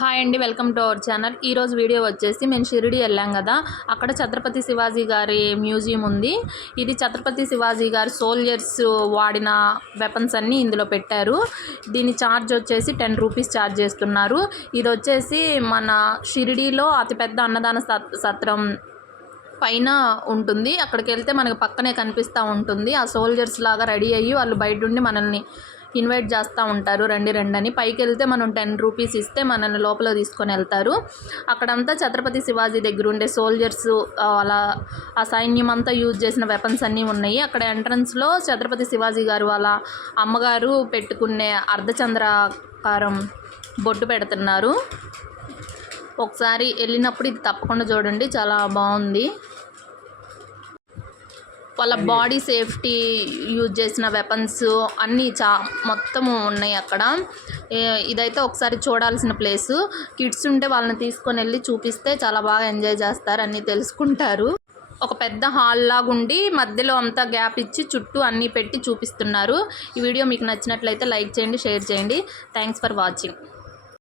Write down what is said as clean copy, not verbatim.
Hi అండి, welcome to our channel. ఈరోజు video వచ్చేసి మేము షిరిడి వెళ్ళాం కదా, అక్కడ ఛత్రపతి శివాజీ గారి మ్యూజియం ఉంది. ఇది ఛత్రపతి శివాజీ గారి సోల్జర్స్ వాడిన వెపన్స్ అన్నీ ఇందులో పెట్టారు. దీని ఛార్జ్ వచ్చేసి 10 రూపీస్ ఛార్జ్ చేస్తున్నారు. ఇది వచ్చేసి మన షిరిడిలో అతిపెద్ద అన్నదాన సత్రం పైన ఉంటుంది. అక్కడికి వెళ్తే మనకు పక్కనే కనిపిస్తూ ఉంటుంది. ఆ సోల్జర్స్ లాగా రెడీ అయ్యి వాళ్ళు బయట ఉండి మనల్ని ఇన్వైట్ చేస్తూ ఉంటారు, రండి రండి అని. పైకి వెళ్తే మనం 10 రూపీస్ ఇస్తే మనల్ని లోపల తీసుకొని వెళ్తారు. అక్కడంతా ఛత్రపతి శివాజీ దగ్గర ఉండే సోల్జర్స్ అలా ఆ సైన్యం అంతా యూజ్ చేసిన వెపన్స్ అన్నీ ఉన్నాయి. అక్కడ ఎంట్రన్స్లో ఛత్రపతి శివాజీ గారు వాళ్ళ అమ్మగారు పెట్టుకునే అర్ధచంద్రాకారం బొట్టు పెడుతున్నారు. ఒకసారి వెళ్ళినప్పుడు ఇది తప్పకుండా చూడండి, చాలా బాగుంది. వాళ్ళ బాడీ సేఫ్టీ యూజ్ చేసిన వెపన్స్ అన్నీ మొత్తము ఉన్నాయి అక్కడ. ఇదైతే ఒకసారి చూడాల్సిన ప్లేసు. కిడ్స్ ఉంటే వాళ్ళని తీసుకొని వెళ్ళి చూపిస్తే చాలా బాగా ఎంజాయ్ చేస్తారు, అన్నీ తెలుసుకుంటారు. ఒక పెద్ద హాల్ లాగా ఉండి మధ్యలో అంతా గ్యాప్ ఇచ్చి చుట్టూ అన్నీ పెట్టి చూపిస్తున్నారు. ఈ వీడియో మీకు నచ్చినట్లయితే లైక్ చేయండి, షేర్ చేయండి. Thanks for watching.